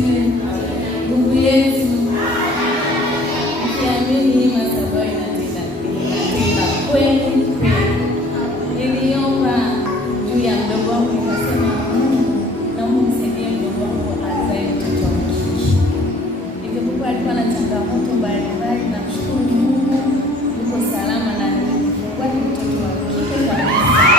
asifiwe. Mungu yetu, ukiamini hii madhabahu inatenda kweli kweli. Niliomba juu ya mdogo wangu nikasema, naomba msaidie mdogo wangu azae mtoto wa kike. Ikiwa alikuwa na changamoto mbalimbali, na mshukuru Mungu yuko salama na nilifungua mtoto wa kike kabisa.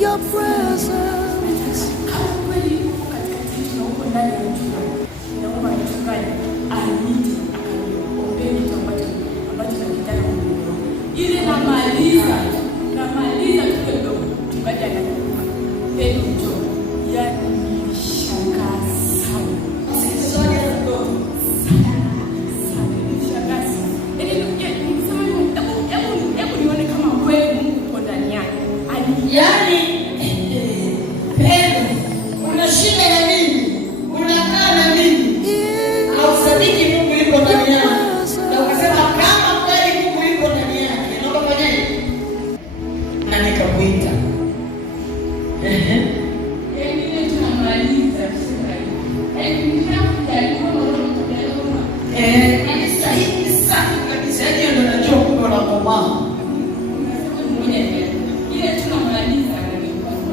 Your presence.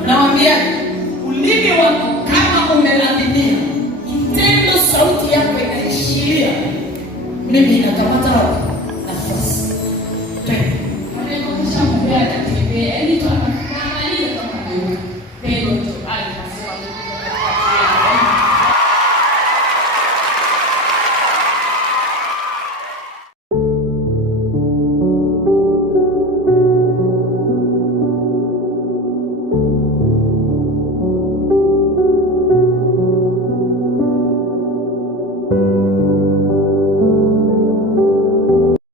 Nawambia ulimi wako kama umelaminia, kitendo sauti yako inaishiria, mimi nakamata